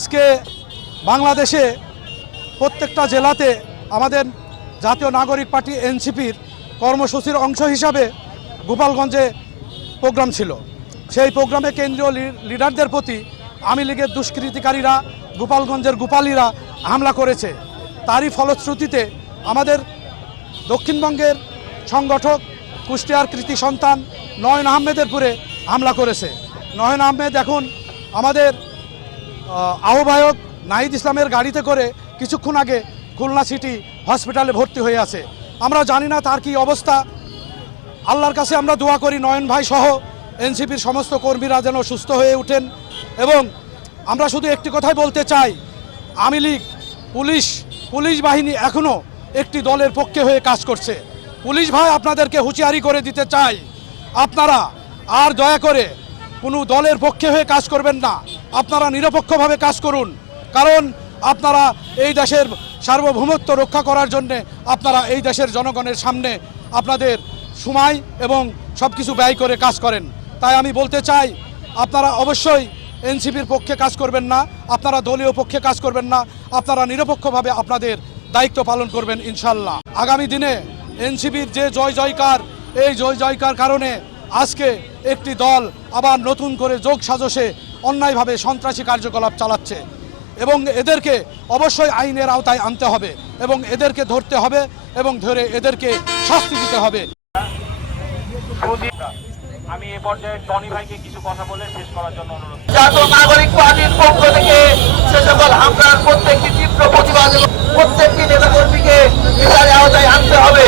আজকে বাংলাদেশে প্রত্যেকটা জেলাতে আমাদের জাতীয় নাগরিক পার্টি এনসিপির কর্মসূচির অংশ হিসাবে গোপালগঞ্জে প্রোগ্রাম ছিল। সেই প্রোগ্রামে কেন্দ্রীয় লিডারদের প্রতি আওয়ামী লীগের দুষ্কৃতিকারীরা, গোপালগঞ্জের গোপালীরা হামলা করেছে। তারই ফলশ্রুতিতে আমাদের দক্ষিণবঙ্গের সংগঠক কুষ্টিয়ার কৃতি সন্তান নয়ন আহমেদের পুরে হামলা করেছে। নয়ন আহমেদ এখন আমাদের আহ্বায়ক নাহিদ ইসলামের গাড়িতে করে কিছুক্ষণ আগে খুলনা সিটি হসপিটালে ভর্তি হয়ে আছে। আমরা জানি না তার কি অবস্থা। আল্লাহর কাছে আমরা দোয়া করি নয়ন ভাই সহ এনসিপির সমস্ত কর্মীরা যেন সুস্থ হয়ে ওঠেন। এবং আমরা শুধু একটি কথাই বলতে চাই, আওয়ামী লীগ, পুলিশ বাহিনী এখনও একটি দলের পক্ষে হয়ে কাজ করছে। পুলিশ ভাই আপনাদেরকে হুঁশিয়ারি করে দিতে চাই, আপনারা আর দয়া করে কোনো দলের পক্ষে হয়ে কাজ করবেন না, আপনারা নিরপেক্ষভাবে কাজ করুন। কারণ আপনারা এই দেশের সার্বভৌমত্ব রক্ষা করার জন্যে আপনারা এই দেশের জনগণের সামনে আপনাদের সময় এবং সব কিছু ব্যয় করে কাজ করেন। তাই আমি বলতে চাই, আপনারা অবশ্যই এনসিপির পক্ষে কাজ করবেন না, আপনারা দলীয় পক্ষে কাজ করবেন না, আপনারা নিরপেক্ষভাবে আপনাদের দায়িত্ব পালন করবেন ইনশাল্লাহ। আগামী দিনে এনসিপির যে জয় জয়কার, এই জয় জয়কার কারণে আজকে একটি দল আবার নতুন করে যোগ সাজসে অন্যায়ভাবে সন্ত্রাসী কার্যকলাপ চালাচ্ছে এবং এদেরকে অবশ্যই আইনের আওতায় আনতে হবে এবং এদেরকে ধরতে হবে এবং ধরে এদেরকে শাস্তি দিতে হবে। আমি এই পর্যায়ে টনি ভাইকে কিছু কথা বলে শেষ করার জন্য অনুরোধ। জাতীয় নাগরিক পার্টির পক্ষ থেকে সে সকল হামলার প্রত্যেকটি তীব্র প্রতিবাদ এবং প্রত্যেকটি নেতাকর্মীকে বিচারের আওতায় আনতে হবে।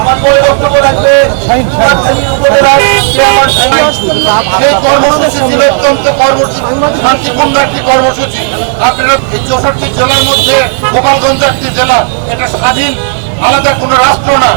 আমার পরে বক্তব্য রাখবে সেই কর্মসূচি ছিল অত্যন্ত শান্তিপূর্ণ একটি কর্মসূচি। আপনারা এই 64 জেলার মধ্যে গোপালগঞ্জ একটি জেলা, এটা স্বাধীন আলাদা কোনো রাষ্ট্র না।